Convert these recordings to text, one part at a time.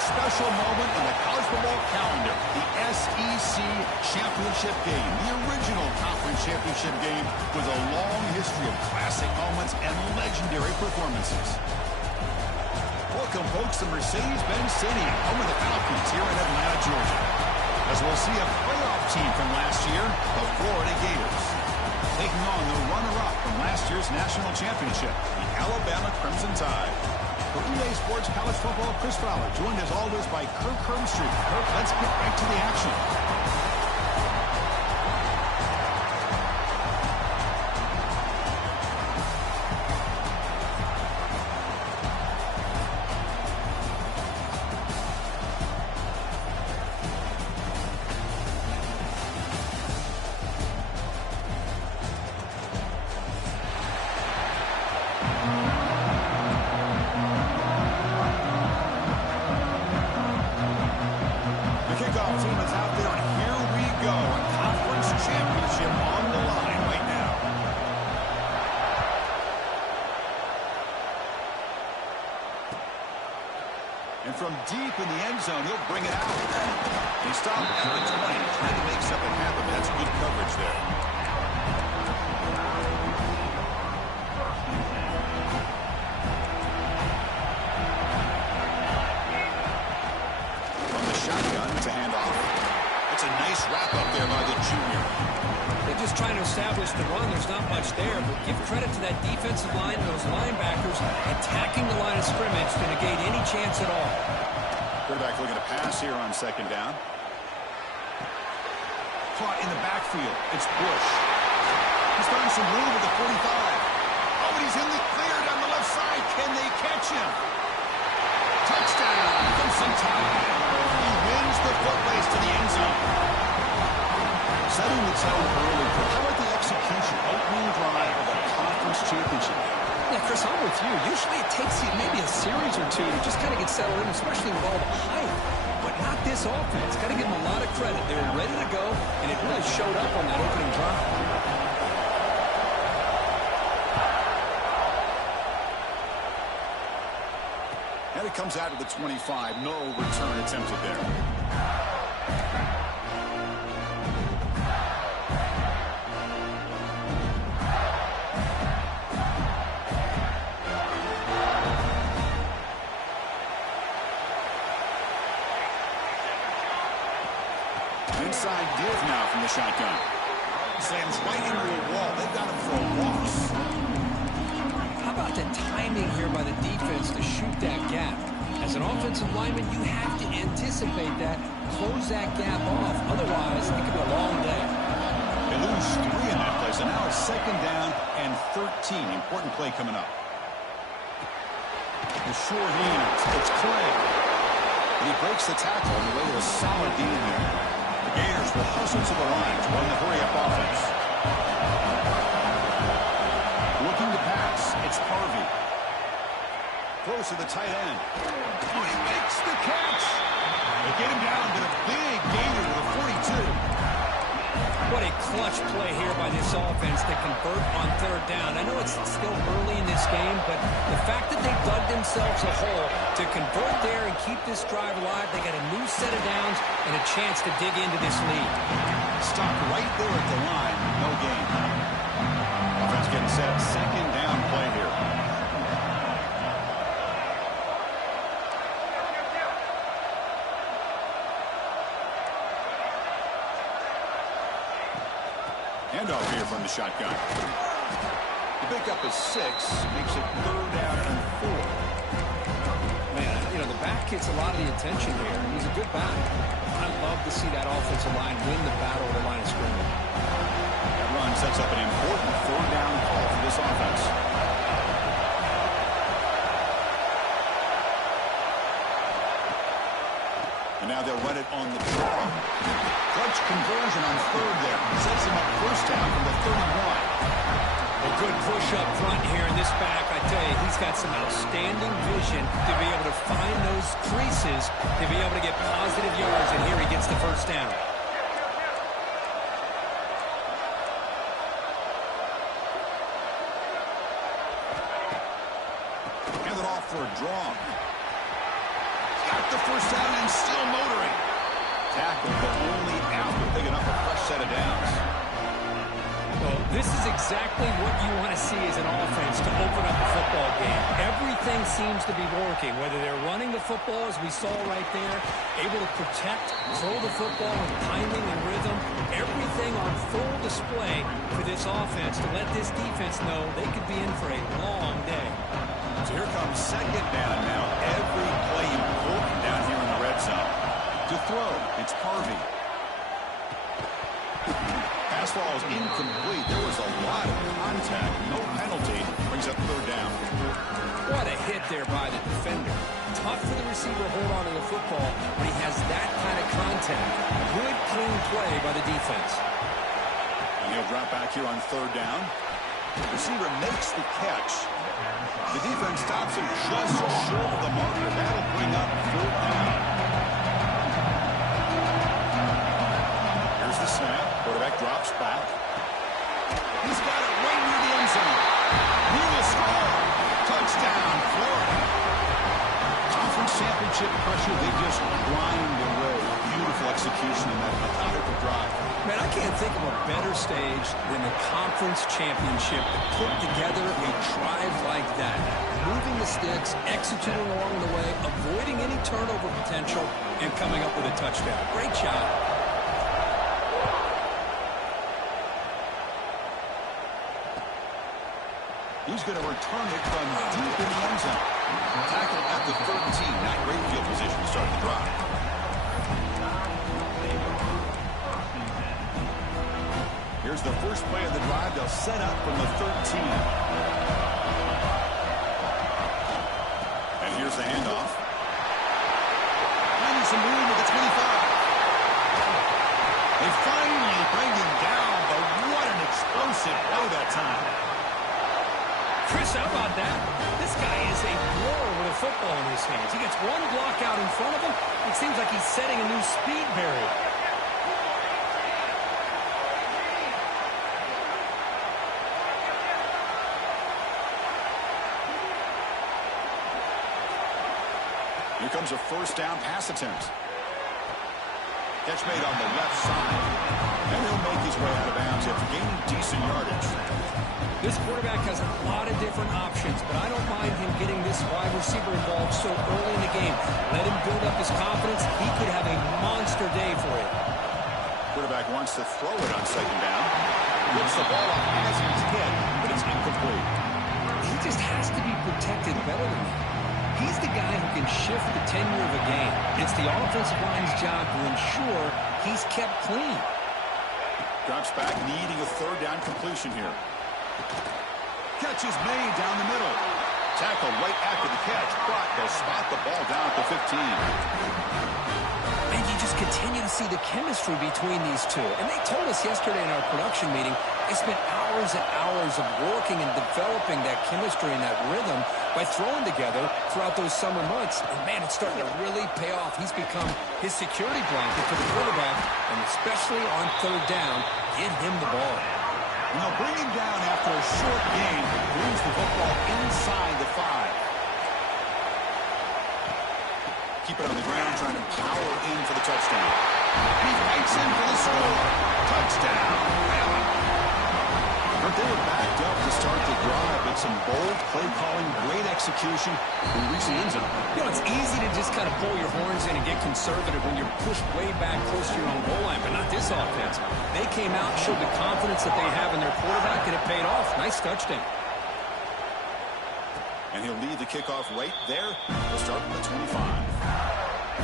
a special moment in the college football calendar, the SEC Championship game, the original conference championship game with a long history of classic moments and legendary performances. Welcome, folks, to Mercedes-Benz Stadium, home of the Falcons here in Atlanta, Georgia, as we'll see a playoff team from last year, the Florida Gators, taking on the runner-up from last year's national championship, the Alabama Crimson Tide. For EA Sports College Football, Chris Fowler, joined as always by Kirk Herbstreit. Kirk, let's get right to the action. And from deep in the end zone, he'll bring it out. He stopped at the 20, trying to make something happen. That's good coverage there. From the shotgun to handoff. It's a nice wrap-up there by the junior. They're just trying to establish the run. There's not much there, but give credit to that defensive line and those linebackers attacking the line of scrimmage to negate any chance at all. Quarterback looking to pass here on second down. Caught in the backfield. It's Bush. He's finding some room at the 45. Oh, but he's in the clear down the left side. Can they catch him? Touchdown. Crimson Tide. He wins the foot race to the end zone. Setting the tone early. How about the execution? Opening drive of a conference championship. Yeah, Chris, I'm with you. Usually it takes you maybe a series or two to just kind of get settled in, especially with all the hype. But not this offense. Got to give them a lot of credit. They were ready to go, and it really showed up on that opening drive. And it comes out of the 25. No return attempted there. Inside give now from the shotgun. Slams right into a wall. They've got him for a loss. How about the timing here by the defense to shoot that gap? As an offensive lineman, you have to anticipate that, close that gap off. Otherwise, it could be a long day. They lose 3 in that play, so now it's second down and 13. Important play coming up. The short hands. It's Clay. And he breaks the tackle on the way to a solid gain there. The Gators will hustle to the line to run the hurry-up offense. Looking to pass. It's Harvey. Throws to the tight end. Oh, he makes the catch. They get him down to the big Gator with a 42. What a clutch play here by this offense to convert on third down. I know it's still early in this game, but the fact that they dug themselves a hole to convert there and keep this drive alive, they got a new set of downs and a chance to dig into this lead. Stop right there at the line. No gain. Offense getting set. Second down play here. Handoff here from the shotgun. The pickup is 6, makes it third down and 4. Man, you know, the back gets a lot of the attention here. He's a good back. I love to see that offensive line win the battle at the line of scrimmage. That run sets up an important third down call for this offense. And now they'll run it on the draw. Clutch conversion on third there. Sets him up first down from the 31. A good push up front here in this back. I tell you, he's got some outstanding vision to be able to find those creases, to be able to get positive yards, and here he gets the first down. Hand it off for a draw. Got the first down and still motoring. Tackle, but only after picking up a fresh set of downs. Well, this is exactly what you want to see as an offense to open up a football game. Everything seems to be working, whether they're running the football, as we saw right there, able to protect, throw the football with timing and rhythm, everything on full display for this offense to let this defense know they could be in for a long day. So here comes second down now. Every play important down here in the red zone. To throw, it's Harvey. Pass ball is incomplete. There was a lot of contact. No penalty. Brings up third down. What a hit there by the defender. Tough for the receiver to hold on to the football when he has that kind of contact. Good, clean play by the defense. And he'll drop back here on third down. The receiver makes the catch. The defense stops him just short of the marker. That'll bring up fourth down. Here's the snap. Quarterback drops back. He's got it right near the end zone. He will score. Touchdown, Florida. Conference championship pressure, they just grind away. Beautiful execution in that methodical drive. Man, I can't think of a better stage than the conference championship to put together a drive like that. Moving the sticks, executing along the way, avoiding any turnover potential, and coming up with a touchdown. Great job. He's going to return it from deep in the end zone. Tackle at the 13. Not great field position to start the drive. Here's the first play of the drive. They'll set up from the 13. And here's the handoff. Finding some room at the 25. They finally bring him down, but what an explosive play that time. Chris, how about that? This guy is a blower with a football in his hands. He gets one block out in front of him. It seems like he's setting a new speed barrier. Here comes a first down pass attempt. Catch made on the left side. And he'll make his way out of bounds after gaining decent yardage. This quarterback has a lot of different options, but I don't mind him getting this wide receiver involved so early in the game. Let him build up his confidence. He could have a monster day for you. Quarterback wants to throw it on second down. Gets the ball off as he's hit, but it's incomplete. He just has to be protected better than that. He's the guy who can shift the tenure of a game. It's the offensive line's job to ensure he's kept clean. Drops back, needing a third down completion here. Catch is made down the middle. Tackle right after the catch, but they'll spot the ball down at the 15. And you just continue to see the chemistry between these two. And they told us yesterday in our production meeting, they spent hours and hours of working and developing that chemistry and that rhythm by throwing together throughout those summer months. And, man, it's starting to really pay off. He's become his security blanket to the quarterback, and especially on third down, get him the ball. And they'll bring him down after a short game. Moves the football inside the 5. Keep it on the ground, trying to power in for the touchdown. He fights in for the score. Touchdown. But they were backed up to start the drive, but some bold play calling, great execution. We reach the end zone. You know, it's easy to just kind of pull your horns in and get conservative when you're pushed way back close to your own goal line, but not this offense. They came out, showed the confidence that they have in their quarterback, and it paid off. Nice touchdown. And he'll lead the kickoff right there. We'll start from the 25.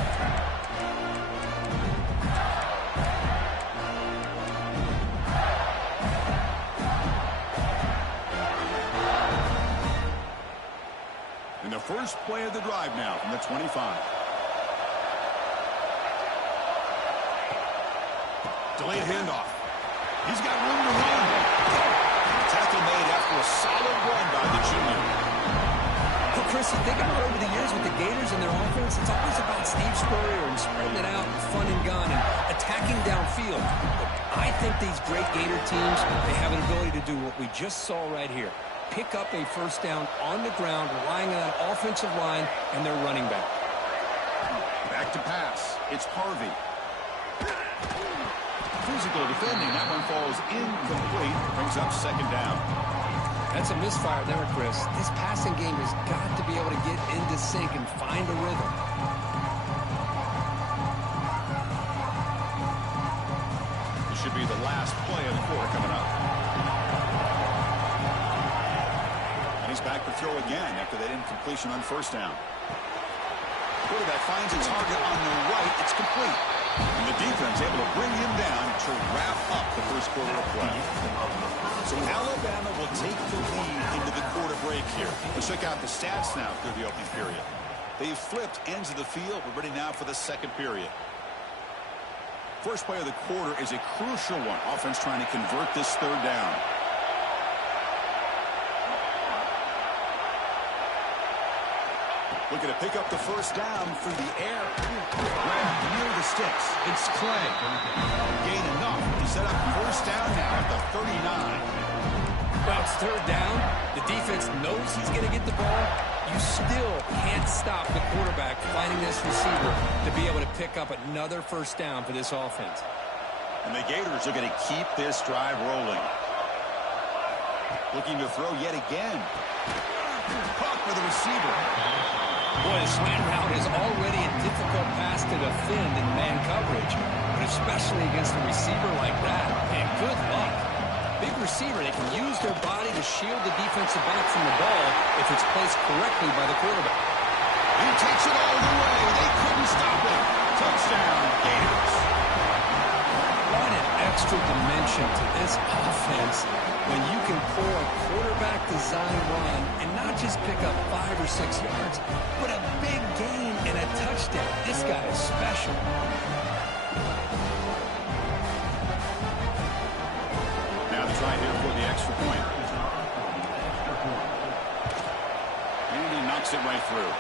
And the first play of the drive now from the 25. Delayed handoff. He's got room to run. Tackle made after a solid run by the junior. Well, Chris, you think about over the years with the Gators and their offense, it's always about Steve Spurrier and spreading it out and fun and gun and attacking downfield. But I think these great Gator teams, they have an ability to do what we just saw right here. Pick up a first down on the ground, relying on that offensive line and their running back. Back to pass. It's Harvey. Physical defending. That one falls incomplete. Brings up second down. That's a misfire there, Chris. This passing game has got to be able to get into sync and find a rhythm. This should be the last play of the quarter coming up. And he's back to throw again after that incompletion on first down. Quarterback finds a target on the right. It's complete. And the defense able to bring him down to wrap up the first quarter of play. So Alabama will take the lead into the quarter break here. Let's check out the stats now through the opening period. They've flipped ends of the field. We're ready now for the second period. First play of the quarter is a crucial one. Offense trying to convert this third down. Looking to pick up the first down through the air. Grabbed near the sticks. It's Clay. Gain enough to set up first down now at the 39. Well, it's third down. The defense knows he's going to get the ball. You still can't stop the quarterback finding this receiver to be able to pick up another first down for this offense. And the Gators are going to keep this drive rolling. Looking to throw yet again. Caught for the receiver. Boy, the slant route is already a difficult pass to defend in man coverage, but especially against a receiver like that. And good luck. Big receiver, they can use their body to shield the defensive back from the ball if it's placed correctly by the quarterback. He takes it all the way. They couldn't stop him. Touchdown, Gators. What an extra dimension to this offense when you can pull a quarterback design run and not just pick up 5 or 6 yards, but a big gain and a touchdown. This guy is special. Now the try here for the extra point. And he knocks it right through.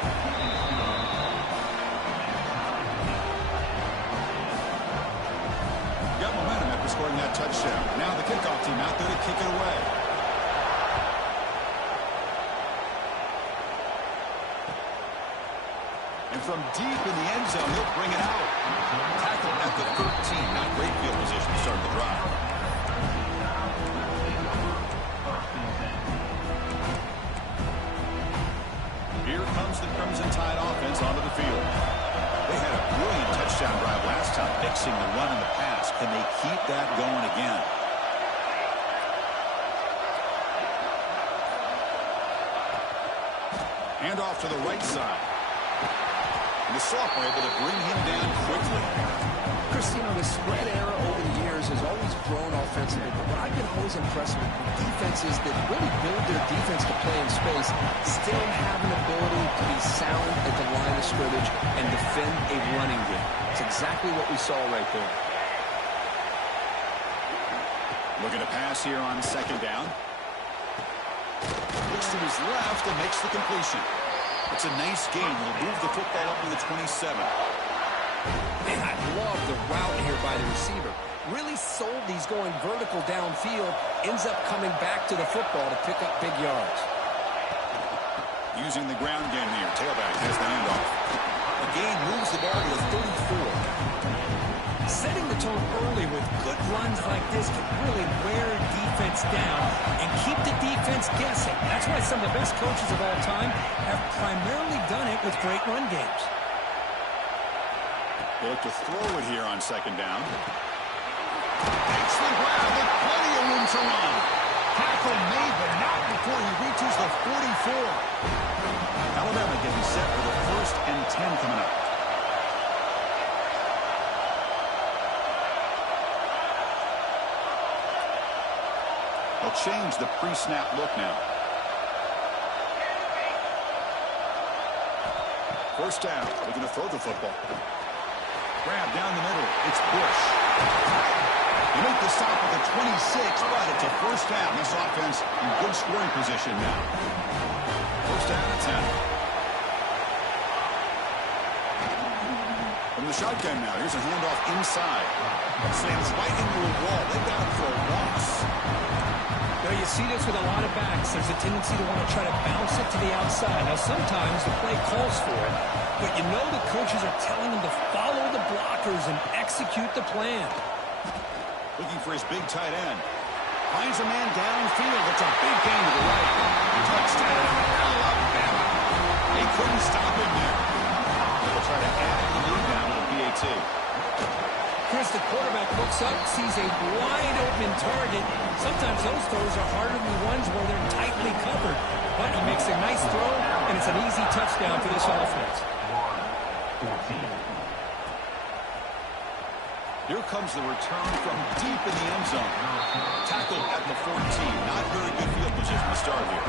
Got momentum after scoring that touchdown. Now the kickoff team out there to kick it away. And from deep in the end zone, he'll bring it out. Tackle at the 13. Not great field position to start the drive. Here comes the Crimson Tide offense onto the field. They had a brilliant touchdown drive last time, mixing the run and the pass. Can they keep that going again? Hand off to the right side. And the sophomore able to bring him down quickly. Christine, the spread era over the years has always grown offensively, but what I've been always impressed with defenses that really build their defense to play in space still have an ability to be sound at the line of scrimmage and defend a running game. It's exactly what we saw right there. Looking to pass here on second down. Looks to his left and makes the completion. It's a nice game. He'll move the football up to the 27. And I love the route here by the receiver. Really sold these going vertical downfield. Ends up coming back to the football to pick up big yards. Using the ground game here. Tailback has the handoff. The gain moves the ball to the 34. Setting the tone early with good runs like this can really wear a defense down and keep the defense guessing. That's why some of the best coaches of all time have primarily done it with great run games. They look to throw it here on second down. Takes the grab with plenty of room to run. Tackle made, but not before he reaches the 44. Alabama getting set for the 1st and 10 coming up. They'll change the pre-snap look now. First down. They're going to throw the football. Grab down the middle. It's Bush. You make the stop at the 26, but it's a first down. This offense in good scoring position now. First down at 10. From the shotgun now. Here's a handoff inside. Slams right into a wall. They've got him for a loss. You see this with a lot of backs. There's a tendency to want to try to bounce it to the outside. Now, sometimes the play calls for it, but you know the coaches are telling them to follow the blockers and execute the plan. Looking for his big tight end. Finds a man downfield. It's a big gain to the right. Touchdown, Alabama. They couldn't stop him there. They'll try to add the lead now to the PAT. Chris, the quarterback looks up, sees a wide-open target. Sometimes those throws are harder than the ones where they're tightly covered. But he makes a nice throw, and it's an easy touchdown for this offense. Here comes the return from deep in the end zone. Tackled at the 14. Not very good field position to start here.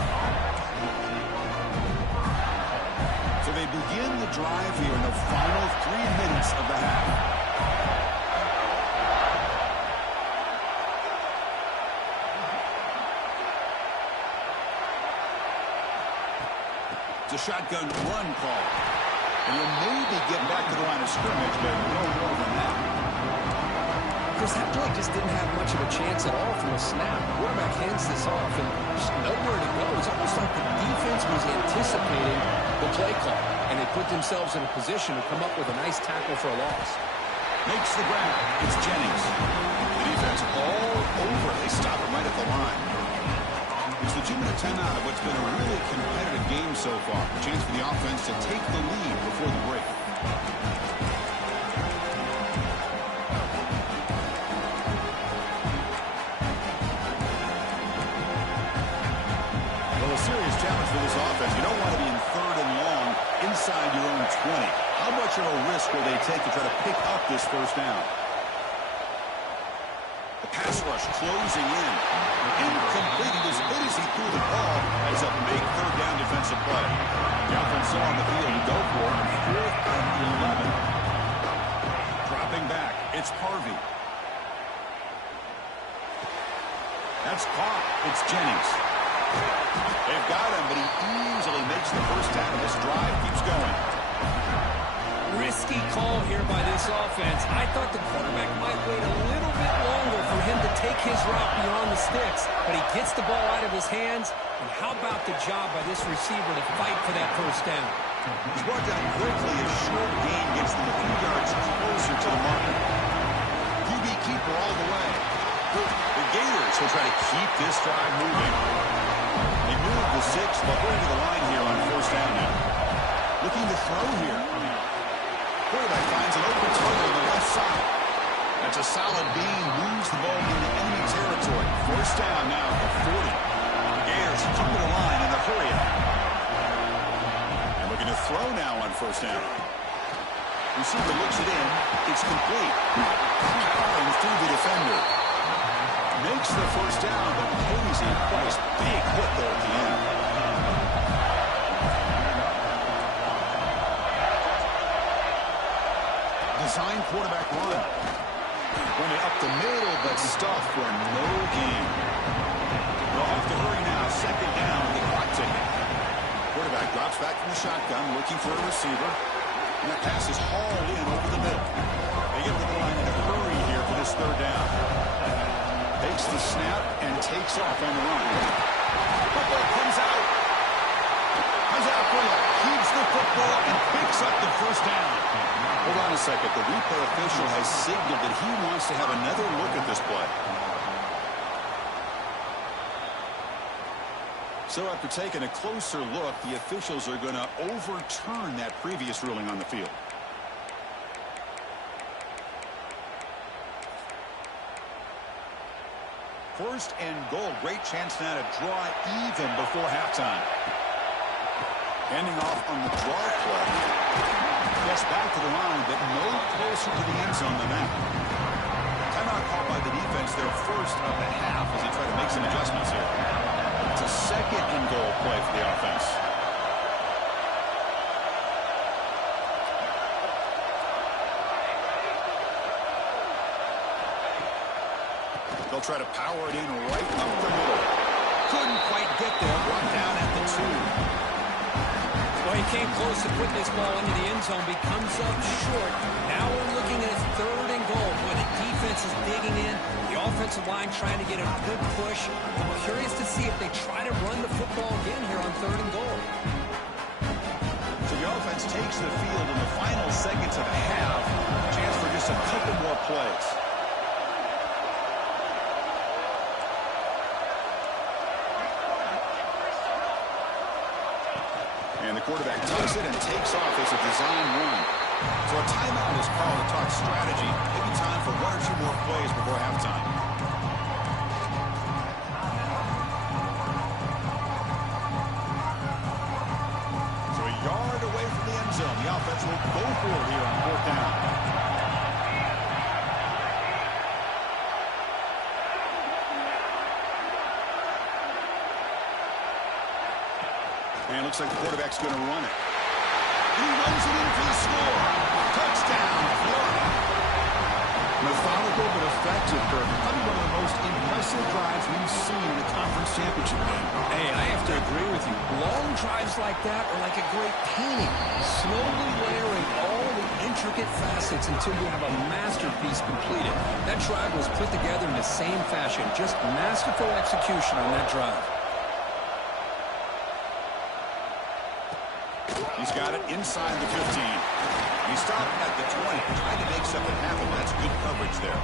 So they begin the drive here in the final 3 minutes of the half. It's a shotgun run call. And he'll maybe get back to the line of scrimmage, but no more than that. Chris, that play just didn't have much of a chance at all from the snap. The quarterback hands this off and just nowhere to go. It's almost like the defense was anticipating the play call, and they put themselves in a position to come up with a nice tackle for a loss. Makes the grab. It's Jennings. The defense all over. They stop him right at the line. It's the 2-minute timeout of what's been a really competitive game so far. A chance for the offense to take the lead before the break. Well, a serious challenge for this offense. You don't want to be in 3rd and long inside your own 20. How much of a risk will they take to try to pick up this first down? The pass rush closing in. Incomplete. He was hit as he threw the ball. As a big 3rd down defensive play. The offense saw on the field to go for it. 4th and 11. Dropping back. It's Harvey. That's caught. It's Jennings. They've got him, but he easily makes the first down of this drive. Keeps going. Risky call here by this offense. I thought the quarterback might wait a little bit longer for him to take his route beyond the sticks, but he gets the ball out of his hands. And how about the job by this receiver to fight for that first down? He's brought down quickly. A short gain gets them a few yards closer to the mark. QB keeper all the way. The Gators will try to keep this drive moving. They move the 6, but going to the line here on 1st down now. Looking to throw here. Quarterback finds an open target on the left side. That's a solid beam. Moves the ball into enemy territory. 1st down now at 40. The Gators come to the line in the hurry up. And looking to throw now on 1st down. Receiver looks it in. It's complete. Powering through the defender. Makes the 1st down, but pays a price. Big hit there at the end. Design quarterback run. Running up the middle, but stuffed for no gain. They'll have to hurry now. 2nd down, the clock ticking. Quarterback drops back from the shotgun, looking for a receiver. And that pass is hauled in over the middle. They get to the line in a hurry here for this 3rd down. Takes the snap and takes off on the run. Football comes out. Comes out for you. Keeps the football and picks up the 1st down. Hold on a second. The replay official has signaled that he wants to have another look at this play. So after taking a closer look, the officials are going to overturn that previous ruling on the field. First and goal. Great chance now to draw even before halftime. Handing off on the draw play. Gets back to the line, but no closer to the end zone than that. Timeout called by the defense, their first of the half as they try to make some adjustments here. It's a 2nd and goal play for the offense. They'll try to power it in right up the middle. Couldn't quite get there. Brought down at the 2. Well, he came close to putting this ball into the end zone, but he comes up short. Now we're looking at 3rd and goal. Boy, the defense defense is digging in. The offensive line trying to get a good push. I'm curious to see if they try to run the football again here on 3rd and goal. So the offense takes the field in the final seconds of the half. Chance for just a couple more plays. And the quarterback tucks it and takes off as a design run. So a timeout is called to talk strategy. Maybe time for 1 or 2 more plays before halftime. So a yard away from the end zone. The offense will go for it here on 4th down. And it looks like the quarterback's going to run it. He runs it in for the score. Touchdown, Florida. Methodical but effective, Kirk. Probably one of the most impressive drives we've seen in a conference championship game. Hey, I have to agree with you. Long drives like that are like a great painting. Slowly layering all the intricate facets until you have a masterpiece completed. That drive was put together in the same fashion. Just masterful execution on that drive. He's got it inside the 15. He stopped at the 20, trying to make something happen. That's good coverage there.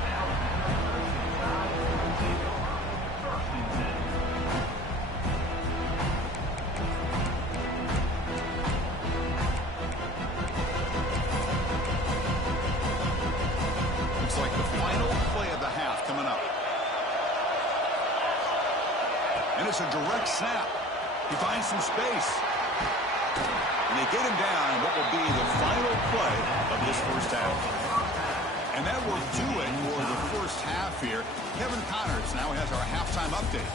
Looks like the final play of the half coming up. And it's a direct snap. He finds some space. And they get him down what will be the final play of this first half. And that will do it for the first half here. Kevin Connors now has our halftime update.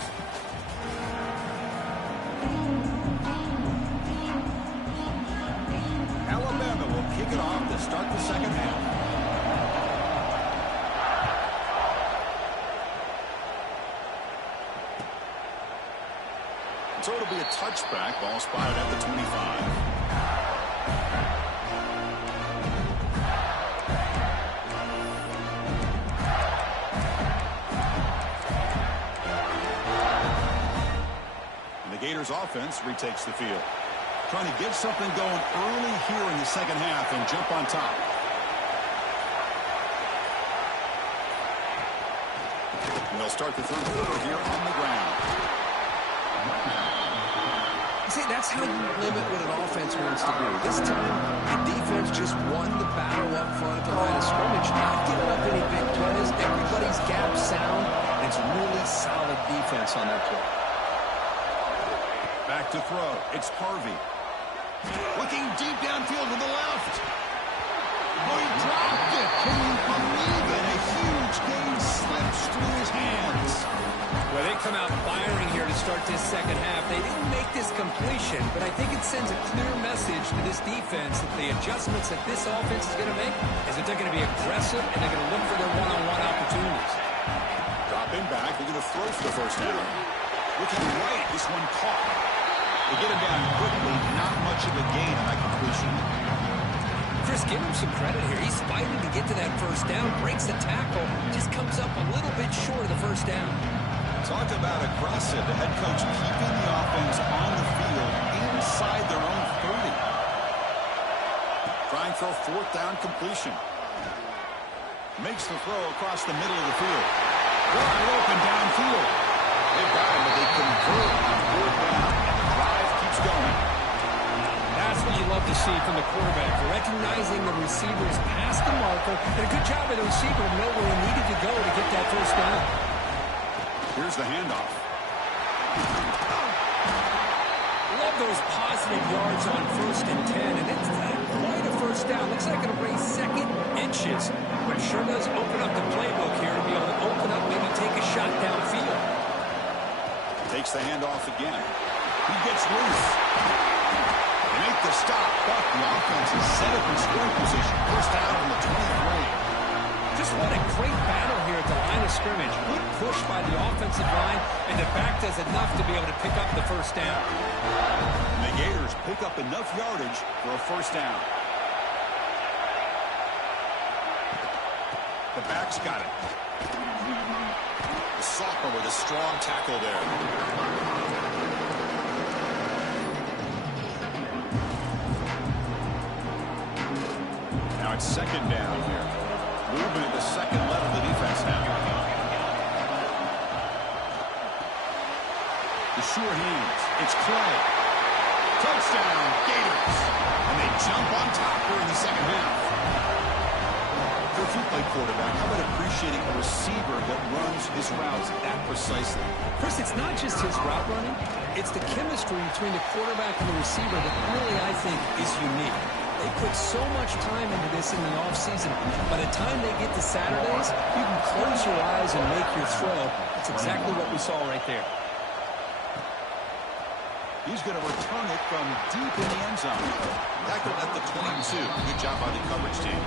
Alabama will kick it off to start the second half. So it'll be a touchback. Ball spotted at the 25. And the Gators offense retakes the field. Trying to get something going early here in the second half and jump on top. And they'll start the third quarter here on the ground. See, that's how you limit what an offense wants to do. This time, the defense just won the battle up front at the line of scrimmage. Not giving up any big plays. Everybody's gap sound. And it's really solid defense on that play. Back to throw. It's Harvey. Looking deep downfield to the left. Oh, he dropped it. Can you believe it? A huge gain slips through his hands. Well, they come out firing here to start this second half. They didn't make this completion, but I think it sends a clear message to this defense that the adjustments that this offense is going to make is that they're going to be aggressive and they're going to look for their one-on-one opportunities. Dropping back. They're going to throw for the first down. Looking right. This one caught. They get him down quickly. Not much of a gain on that completion. Chris, give him some credit here. He's fighting to get to that first down, breaks the tackle, just comes up a little bit short of the first down. Talked about aggressive. The head coach keeping the offense on the field inside their own 30. Trying for a fourth down completion. Makes the throw across the middle of the field. Wide open downfield. They've got him, but they convert on fourth down. The drive keeps going. That's what you love to see from the quarterback. Recognizing the receivers past the marker. And a good job of the receiver to know where he needed to go to get that first down. Here's the handoff. Love those positive yards on 1st and 10. And it's not quite a first down. Looks like it'll raise second inches. But sure does open up the playbook here to be able to open up, maybe take a shot downfield. Takes the handoff again. He gets loose. They make the stop, but the offense is set up in scoring position. First down from the 23. Just what a great battle here at the line of scrimmage. Good push by the offensive line, and the back does enough to be able to pick up the first down. And the Gators pick up enough yardage for a first down. The back's got it. The sophomore with a strong tackle there. Now it's second down here. Movement at the second level of the defense now. The sure hands. It's Clay. Touchdown, Gators. And they jump on top here in the second half. If you play quarterback, how about appreciating a receiver that runs his routes that precisely? Chris, it's not just his route running. It's the chemistry between the quarterback and the receiver that really, I think, is unique. They put so much time into this in the offseason. By the time they get to Saturdays, you can close your eyes and make your throw. That's exactly what we saw right there. He's going to return it from deep in the end zone. Tackle at the 22. Good job by the coverage team.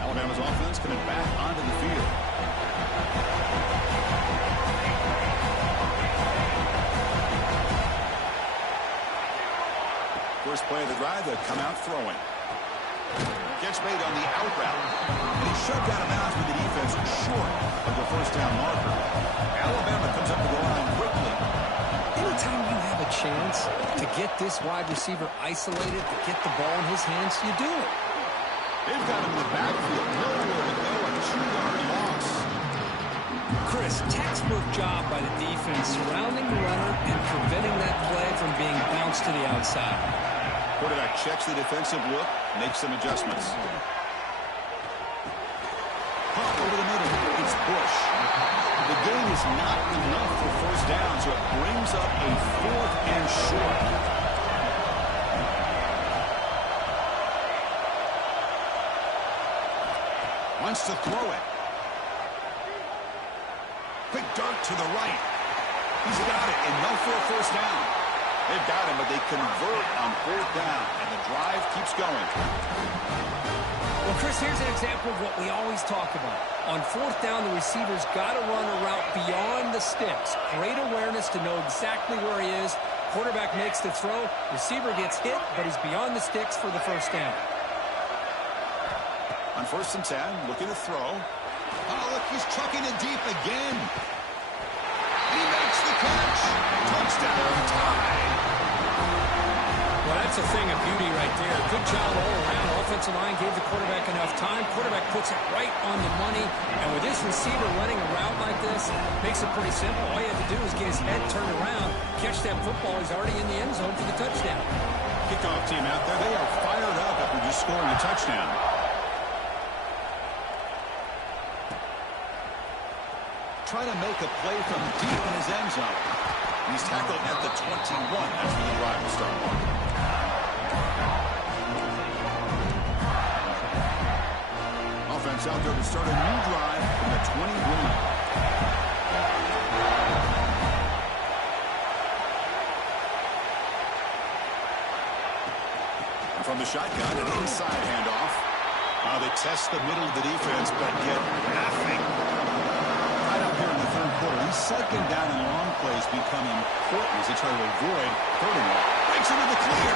Alabama's offense coming back onto the field. First play of the drive, they'll come out throwing. Gets made on the out route. And he's shoved out of bounds with the defense short of the first down marker. Alabama comes up to the line quickly. Anytime you have a chance to get this wide receiver isolated, to get the ball in his hands, you do it. They've got him in the backfield. Nowhere to go. A 2-yard loss. Chris, textbook job by the defense surrounding the runner and preventing that play from being bounced to the outside. Quarterback checks the defensive look, makes some adjustments. Pump over the middle. It's Bush. The gain is not enough for first down, so it brings up a 4th and short. Wants to throw it. Quick dart to the right. He's got it, and no for a first down. They've got him, but they convert on 4th down, and the drive keeps going. Well, Chris, here's an example of what we always talk about. On 4th down, the receiver's got to run a route beyond the sticks. Great awareness to know exactly where he is. Quarterback makes the throw. Receiver gets hit, but he's beyond the sticks for the first down. On 1st and 10, looking to throw. Oh, look, he's trucking it deep again. He makes the catch. Touchdown, tie. Well, that's a thing of beauty right there. Good job all around. Offensive line gave the quarterback enough time. Quarterback puts it right on the money. And with this receiver running a route like this, makes it pretty simple. All you have to do is get his head turned around, catch that football. He's already in the end zone for the touchdown. Kickoff team out there. They are fired up after just scoring a touchdown. Trying to make a play from deep in his end zone. He's tackled at the 21. That's where the drive will start. Offense out there to start a new drive from the 21. And from the shotgun, an inside handoff. They test the middle of the defense, but get nothing. Here in the third quarter, these second down and long plays become important as they try to avoid 3rd and 1. Breaks into the clear.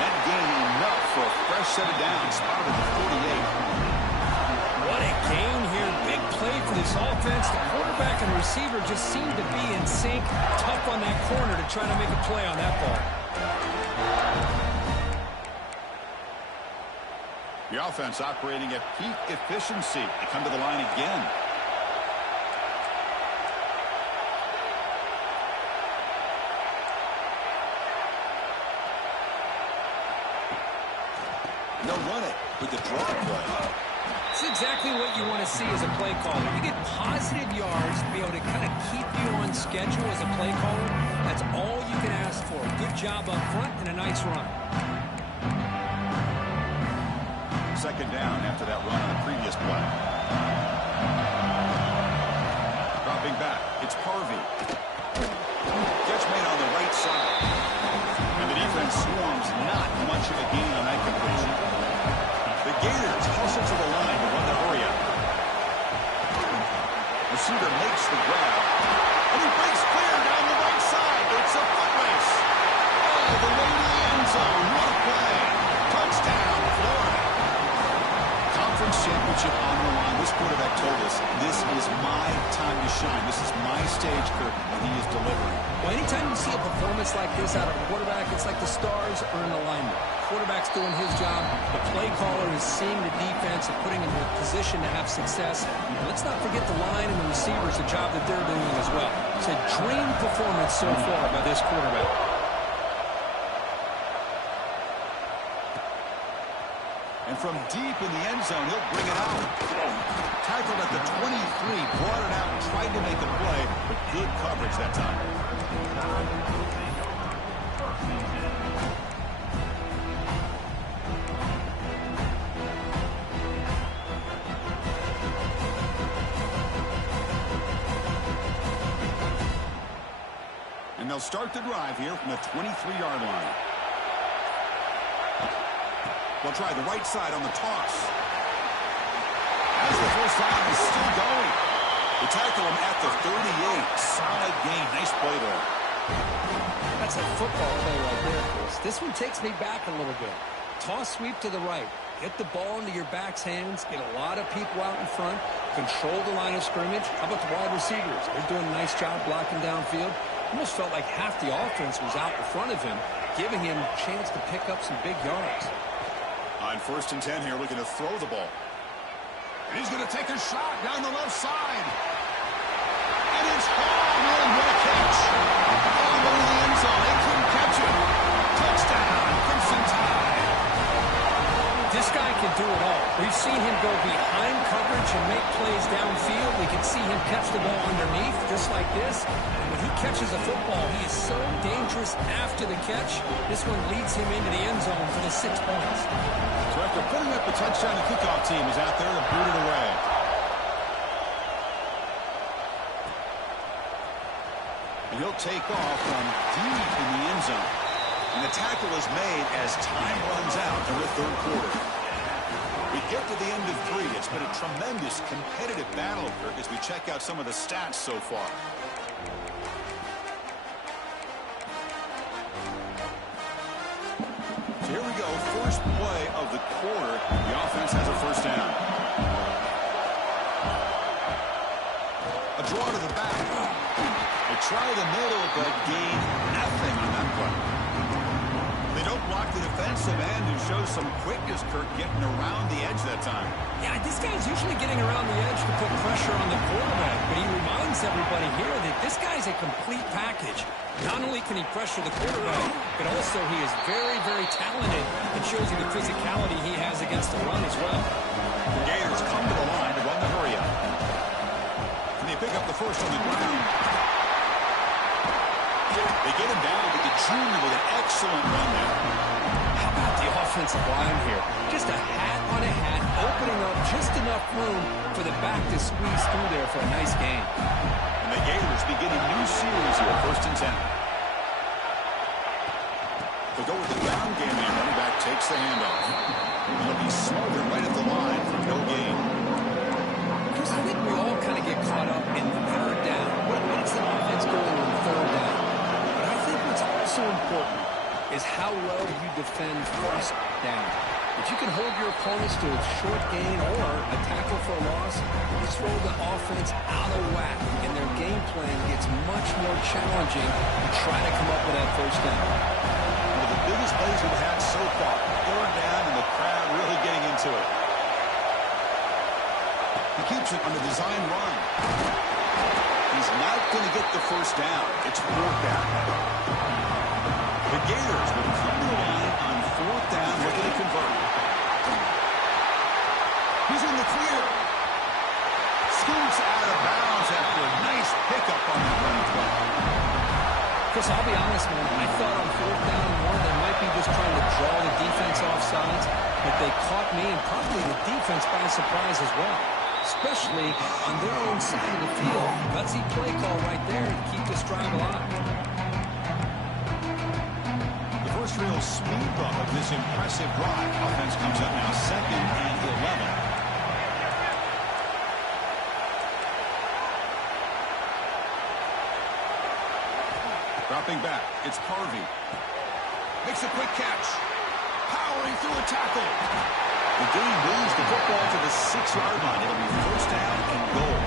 That gain enough for a fresh set of downs. Spotted at the 48. What a gain here. Big play for this offense. The quarterback and receiver just seem to be in sync. Tough on that corner to try to make a play on that ball. The offense operating at peak efficiency. They come to the line again. They'll run it with the draw play. It's exactly what you want to see as a play caller. You get positive yards to be able to kind of keep you on schedule as a play caller. That's all you can ask for. Good job up front and a nice run. Second down after that run on the previous play. Dropping back. It's Harvey. Catch made on the right side. And the defense swarms not much of a gain on that completion. The Gators hustle to the line to run the hurry up. Receiver makes the grab. And he breaks clear down the right side. It's a foot race. championship on the line. This quarterback told us, this is my time to shine. This is my stage, Kirk, and he is delivering. Well, anytime you see a performance like this out of a quarterback, it's like the stars are in alignment. Quarterback's doing his job. The play caller is seeing the defense and putting him in a position to have success. And let's not forget the line and the receivers, the job that they're doing as well. It's a dream performance so far by this quarterback. And from deep in the end zone, he'll bring it out. Tackled at the 23, brought it out, tried to make a play, but good coverage that time. And they'll start the drive here from the 23-yard line. They'll try the right side on the toss. As the first down is still going. They tackle him at the 38. Solid gain. Nice play there. That's a football play right there, Chris. This one takes me back a little bit. Toss sweep to the right. Get the ball into your back's hands. Get a lot of people out in front. Control the line of scrimmage. How about the wide receivers? They're doing a nice job blocking downfield. Almost felt like half the offense was out in front of him, giving him a chance to pick up some big yards. On 1st and 10 here, looking to throw the ball. And he's going to take a shot down the left side. And it's Hall. What a catch. All over the end zone. They couldn't catch it. Touchdown, Crimson Tide. This guy can do it all. We've seen him go behind coverage and make plays downfield. We can see him catch the ball underneath, just like this. And when he catches a football, he is so dangerous after the catch. This one leads him into the end zone for the 6 points. So after putting up the touchdown, the kickoff team is out there to boot it away. And he'll take off from deep in the end zone. And the tackle is made as time runs out in the 3rd quarter. We get to the end of 3. It's been a tremendous competitive battle, Kirk, as we check out some of the stats so far. So here we go. First play of the quarter. The offense has a first down. A draw to the back. They try the middle, but gain nothing on that play. They don't block the defensive end and show some quickness, Kirk, getting around the edge that time. Yeah, this guy's usually getting around the edge to put pressure on the quarterback, but he reminds everybody here that this guy's a complete package. Not only can he pressure the quarterback, but also he is very, very talented. It shows you the physicality he has against the run as well. The Gators come to the line to run the hurry up. And they pick up the first on the ground. They get him down, but the junior with an excellent run there. How about the offensive line here? Just a hat on a hat, opening up just enough room for the back to squeeze through there for a nice gain. And the Gators begin a new series here, 1st and 10. They go with the ground game there. Running back takes the handoff. He'll be smothered right at the line for no gain. Chris, I think we all kind of get caught up in 3rd down. What makes the offense go on 3rd down? So important is how well you defend 1st down. If you can hold your opponents to a short gain or a tackle for a loss, you throw the offense out of whack, and their game plan gets much more challenging to try to come up with that 1st down. One of the biggest plays we've had so far. 3rd down, and the crowd really getting into it. He keeps it on the design run. He's not going to get the 1st down. It's 4th down. The Gators will come to the line on 4th down, looking to convert. He's in the clear. Scoots out of bounds after a nice pickup on the run play. Chris, I'll be honest, man. I thought on 4th down and 1 they might be just trying to draw the defense off sides, but they caught me and probably the defense by surprise as well, especially on their own side of the field. Gutsy play call right there to keep this drive alive. First real speed bump of this impressive drive. Offense comes up now 2nd and 11. Dropping back, it's Harvey. Makes a quick catch. Powering through a tackle. The game moves the football to the 6-yard line. It'll be first down and goal.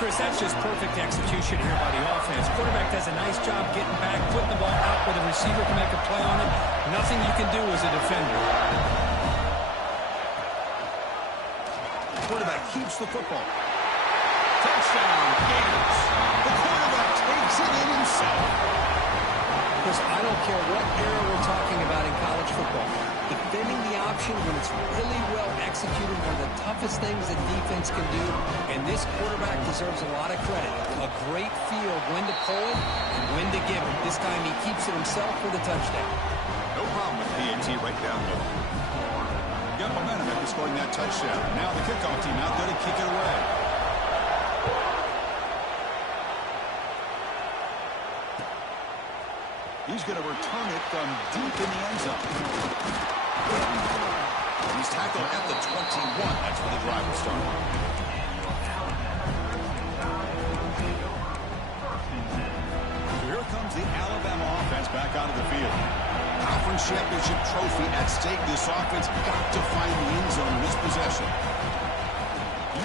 Chris, that's just perfect execution here by the offense. Quarterback does a nice job getting back, putting the ball out where the receiver can make a play on it. Nothing you can do as a defender. Quarterback keeps the football. Touchdown, Gators. The quarterback takes it in himself. Chris, I don't care what era we're talking about in college football. Defending the option when it's really well executed, one of the toughest things that defense can do, and this quarterback deserves a lot of credit. A great feel of when to pull it and when to give it. This time he keeps it himself for the touchdown. No problem with PAT right down the middle. Got momentum after scoring that touchdown. Now the kickoff team out there to kick it away. He's going to return it from deep in the end zone. He's tackled at the 21. That's where the drive will start. So here comes the Alabama offense back out of the field. Conference championship trophy at stake. This offense got to find the end zone in this possession.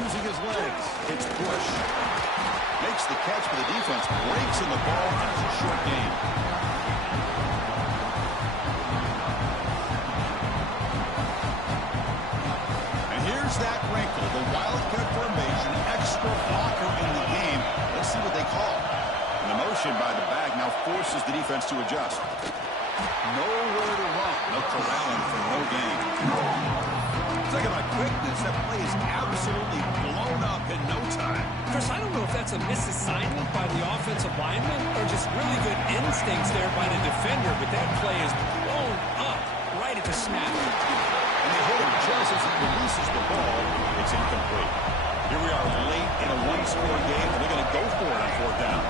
Using his legs, it's Bush. Makes the catch, but the defense breaks in the ball, and it's a short game. And here's that wrinkle, the Wildcat formation, extra blocker in the game. Let's see what they call. And the motion by the back now forces the defense to adjust. Nowhere to run. No corralling for no gain. Talk about quickness. That play is absolutely blown up in no time. Chris, I don't know if that's a misassignment by the offensive lineman or just really good instincts there by the defender, but that play is blown up right at the snap. And they hit him just as he releases the ball. It's incomplete. Here we are late in a one-score game, and they're going to go for it on fourth down.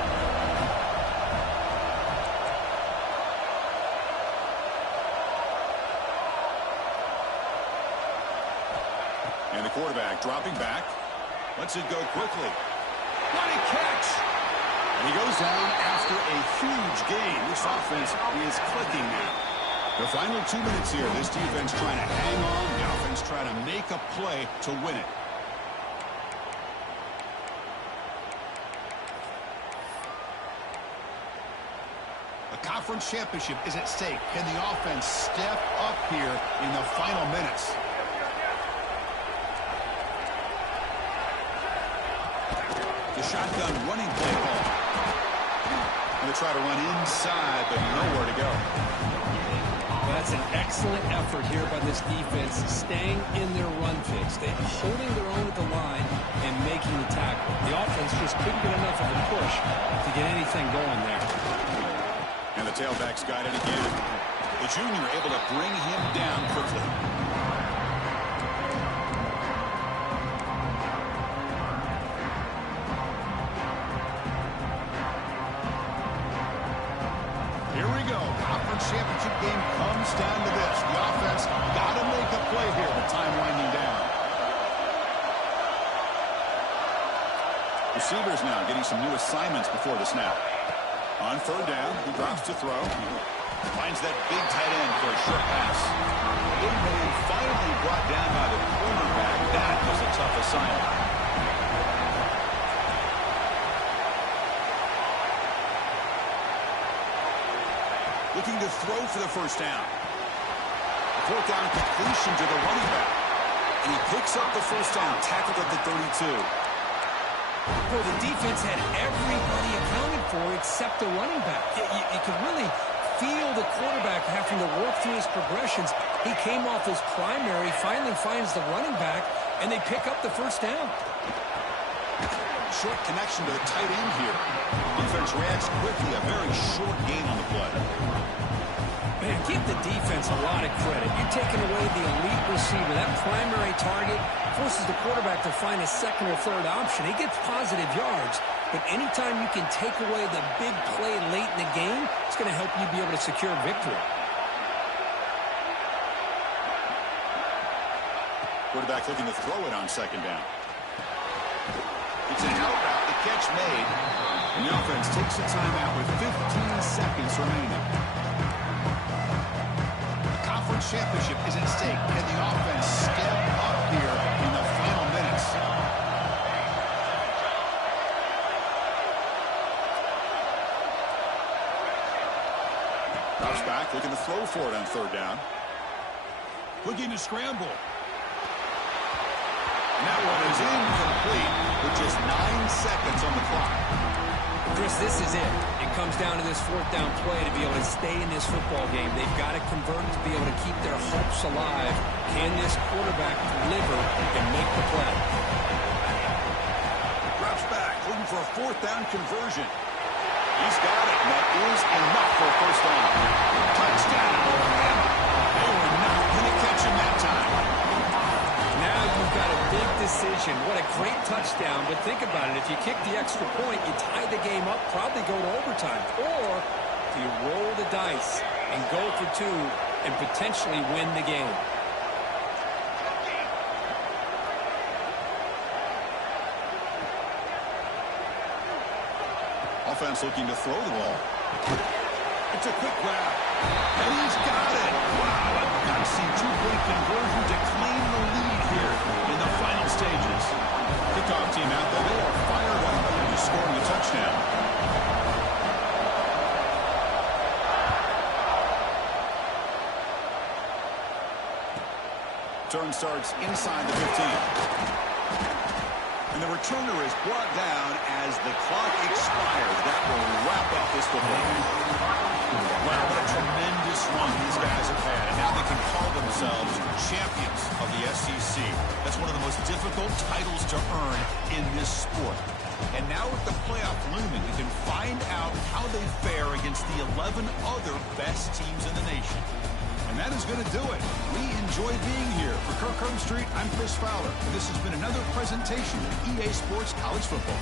And the quarterback dropping back. Lets it go quickly. What a catch! And he goes down after a huge gain. This offense is clicking now. The final 2 minutes here. This defense trying to hang on. The offense trying to make a play to win it. A conference championship is at stake. Can the offense step up here in the final minutes? The shotgun running play call. Going to try to run inside, but nowhere to go. That's an excellent effort here by this defense, staying in their run fix. They're holding their own at the line and making the tackle. The offense just couldn't get enough of a push to get anything going there. And the tailback's got it again. The junior able to bring him down quickly. Championship game comes down to this. The offense got to make a play here with time winding down. Receivers now getting some new assignments before the snap. On third down, he drops to throw. Finds that big tight end for a short pass. Big man finally brought down by the cornerback. That was a tough assignment. Looking to throw for the first down. Fourth down completion to the running back. And he picks up the first down, tackled at the 32. Well, the defense had everybody accounted for except the running back. You could really feel the quarterback having to work through his progressions. He came off his primary, finally finds the running back, and they pick up the first down. Short connection to the tight end here. Defense reacts quickly. A very short gain on the play. Man, give the defense a lot of credit. You're taking away the elite receiver. That primary target forces the quarterback to find a second or third option. He gets positive yards, but anytime you can take away the big play late in the game, it's going to help you be able to secure victory. Quarterback looking to throw it on second down. It's an out route, the catch made. And the offense takes a timeout with 15 seconds remaining. The conference championship is at stake. Can the offense step up here in the final minutes? Drops back, looking to throw for it on third down. Looking to scramble. And that one is incomplete with just 9 seconds on the clock. Chris, this is it. It comes down to this fourth down play to be able to stay in this football game. They've got to convert to be able to keep their hopes alive. Can this quarterback deliver and make the play? Drops back, looking for a fourth down conversion. He's got it, and that is enough for a first down. Touchdown! They were not going to catch him that time. Now you've got a big decision. What a great touchdown, but think about it. If you kick the extra point, you tie the game up, probably go to overtime. Or do you roll the dice and go for two and potentially win the game? Offense looking to throw the ball. It's a quick grab. And he's got it. Wow, a gutsy two-point conversion to claim the lead here in the final stages. Kickoff team out there. They are fired up after scoring a touchdown. Turn starts inside the 15. And the returner is brought down as the clock expires. That will wrap up this football game. Wow, what a tremendous run these guys have had. And now they can call themselves champions of the SEC. That's one of the most difficult titles to earn in this sport. And now with the playoff looming, we can find out how they fare against the 11 other best teams in the nation. And that is going to do it. We enjoy being here. For Kirk Herbstreit, I'm Chris Fowler. And this has been another presentation of EA Sports College Football.